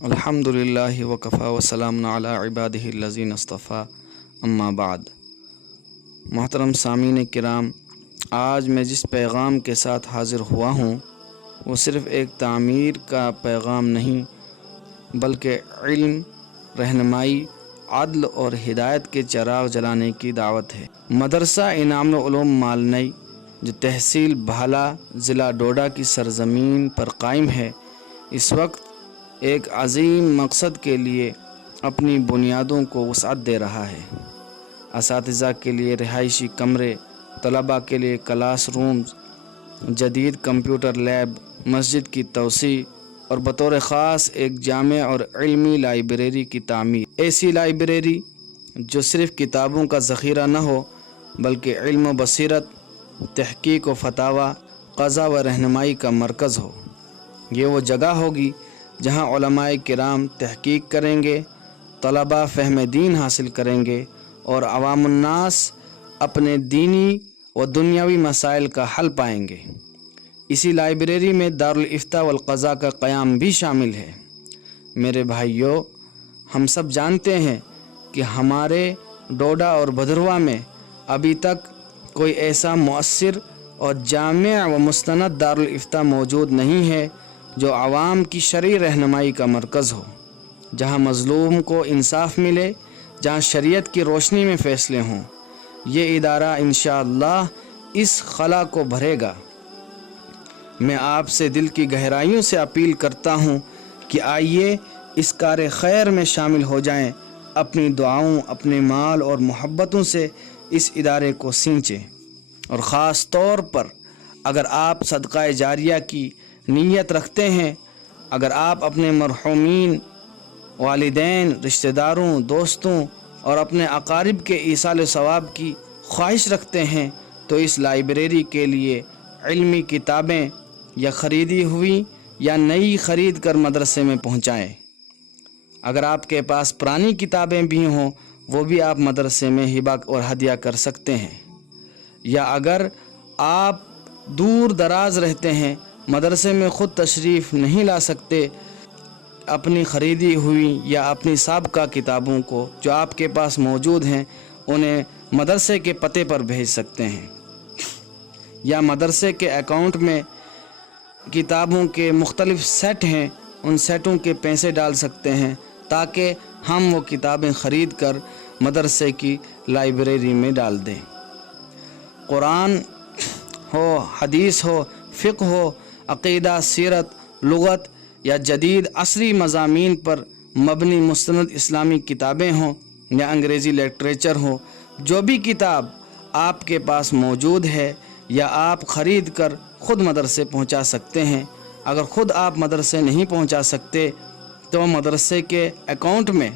الحمدللہ وکفا وسلام علی عبادہ الذین اصطفیٰ اما بعد۔ محترم سامعین کرام، آج میں جس پیغام کے ساتھ حاضر ہوا ہوں وہ صرف ایک تعمیر کا پیغام نہیں بلکہ علم، رہنمائی، عدل اور ہدایت کے چراغ جلانے کی دعوت ہے۔ مدرسہ انعام العلوم مالنئی جو تحصیل بھالا، ضلع ڈوڈا کی سرزمین پر قائم ہے، اس وقت ایک عظیم مقصد کے لیے اپنی بنیادوں کو وسعت دے رہا ہے۔ اساتذہ کے لیے رہائشی کمرے، طلباء کے لیے کلاس رومز، جدید کمپیوٹر لیب، مسجد کی توسیع اور بطور خاص ایک جامع اور علمی لائبریری کی تعمیر۔ ایسی لائبریری جو صرف کتابوں کا ذخیرہ نہ ہو بلکہ علم و بصیرت، تحقیق و فتاوی، قضا و رہنمائی کا مرکز ہو۔ یہ وہ جگہ ہوگی جہاں علماء کرام تحقیق کریں گے، طلباء فہم دین حاصل کریں گے اور عوام الناس اپنے دینی و دنیاوی مسائل کا حل پائیں گے۔ اسی لائبریری میں دارالافتاء والقضاء کا قیام بھی شامل ہے۔ میرے بھائیوں، ہم سب جانتے ہیں کہ ہمارے ڈوڈا اور بھدرواہ میں ابھی تک کوئی ایسا مؤثر اور جامع و مستند دارالافتاء موجود نہیں ہے جو عوام کی شرعی رہنمائی کا مرکز ہو، جہاں مظلوم کو انصاف ملے، جہاں شریعت کی روشنی میں فیصلے ہوں۔ یہ ادارہ انشاءاللہ اس خلا کو بھرے گا۔ میں آپ سے دل کی گہرائیوں سے اپیل کرتا ہوں کہ آئیے اس کار خیر میں شامل ہو جائیں، اپنی دعاؤں، اپنے مال اور محبتوں سے اس ادارے کو سینچیں، اور خاص طور پر اگر آپ صدقہ جاریہ کی نیت رکھتے ہیں، اگر آپ اپنے مرحومین والدین، رشتہ داروں، دوستوں اور اپنے اقارب کے ایصال ثواب کی خواہش رکھتے ہیں تو اس لائبریری کے لیے علمی کتابیں یا خریدی ہوئی یا نئی خرید کر مدرسے میں پہنچائیں۔ اگر آپ کے پاس پرانی کتابیں بھی ہوں وہ بھی آپ مدرسے میں ہبہ اور ہدیہ کر سکتے ہیں۔ یا اگر آپ دور دراز رہتے ہیں، مدرسے میں خود تشریف نہیں لا سکتے، اپنی خریدی ہوئی یا اپنی سابقہ کتابوں کو جو آپ کے پاس موجود ہیں انہیں مدرسے کے پتے پر بھیج سکتے ہیں، یا مدرسے کے اکاؤنٹ میں کتابوں کے مختلف سیٹ ہیں، ان سیٹوں کے پیسے ڈال سکتے ہیں تاکہ ہم وہ کتابیں خرید کر مدرسے کی لائبریری میں ڈال دیں۔ قرآن ہو، حدیث ہو، فقہ ہو، عقیدہ، سیرت، لغت یا جدید عصری مضامین پر مبنی مستند اسلامی کتابیں ہوں یا انگریزی لٹریچر ہو، جو بھی کتاب آپ کے پاس موجود ہے یا آپ خرید کر خود مدرسے پہنچا سکتے ہیں۔ اگر خود آپ مدرسے نہیں پہنچا سکتے تو مدرسے کے اکاؤنٹ میں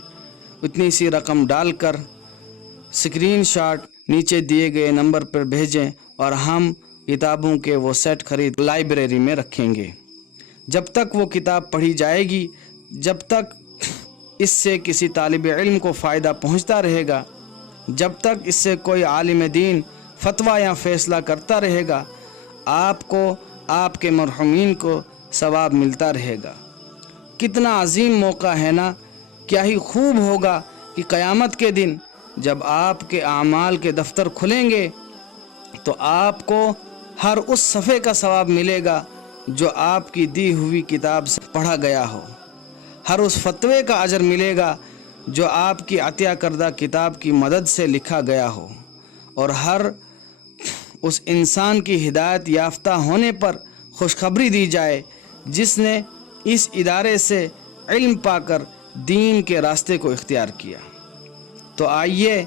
اتنی سی رقم ڈال کر اسکرین شاٹ نیچے دیے گئے نمبر پر بھیجیں اور ہم کتابوں کے وہ سیٹ خرید لائبریری میں رکھیں گے۔ جب تک وہ کتاب پڑھی جائے گی، جب تک اس سے کسی طالب علم کو فائدہ پہنچتا رہے گا، جب تک اس سے کوئی عالم دین فتویٰ یا فیصلہ کرتا رہے گا، آپ کو، آپ کے مرحومین کو ثواب ملتا رہے گا۔ کتنا عظیم موقع ہے نا! کیا ہی خوب ہوگا کہ قیامت کے دن جب آپ کے اعمال کے دفتر کھلیں گے تو آپ کو ہر اس صفحے کا ثواب ملے گا جو آپ کی دی ہوئی کتاب سے پڑھا گیا ہو، ہر اس فتوے کا اجر ملے گا جو آپ کی عطیہ کردہ کتاب کی مدد سے لکھا گیا ہو، اور ہر اس انسان کی ہدایت یافتہ ہونے پر خوشخبری دی جائے جس نے اس ادارے سے علم پا کر دین کے راستے کو اختیار کیا۔ تو آئیے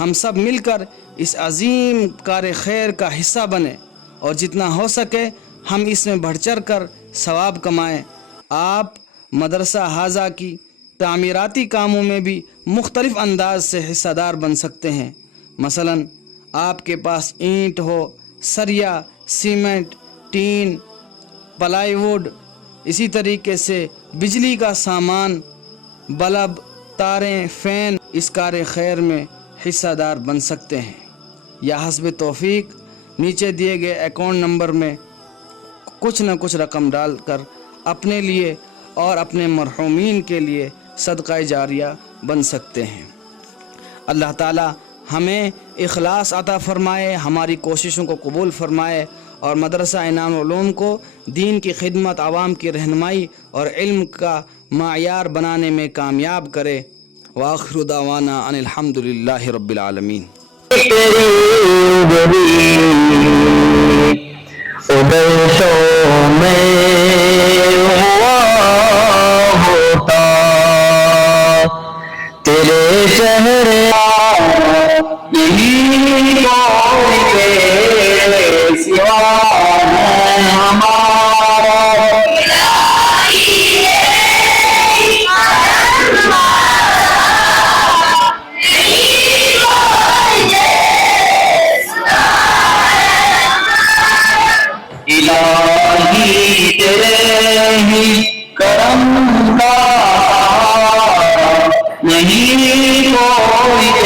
ہم سب مل کر اس عظیم کار خیر کا حصہ بنیں اور جتنا ہو سکے ہم اس میں بڑھ چڑھ کر ثواب کمائیں۔ آپ مدرسہ ہذا کی تعمیراتی کاموں میں بھی مختلف انداز سے حصہ دار بن سکتے ہیں۔ مثلا آپ کے پاس اینٹ ہو، سریا، سیمنٹ، ٹین، پلائی ووڈ، اسی طریقے سے بجلی کا سامان، بلب، تاریں، فین، اس کار خیر میں حصہ دار بن سکتے ہیں۔ یا حسب توفیق نیچے دیے گئے اکاؤنٹ نمبر میں کچھ نہ کچھ رقم ڈال کر اپنے لیے اور اپنے مرحومین کے لیے صدقہ جاریہ بن سکتے ہیں۔ اللہ تعالی ہمیں اخلاص عطا فرمائے، ہماری کوششوں کو قبول فرمائے اور مدرسہ انعام العلوم کو دین کی خدمت، عوام کی رہنمائی اور علم کا معیار بنانے میں کامیاب کرے۔ وآخر دعوانا ان الحمد للہ رب العالمین۔ تیرے شہر یہی قول کے سوا ہے ہمارا، الہی تیرے ہی کرم کا نہیں کوئی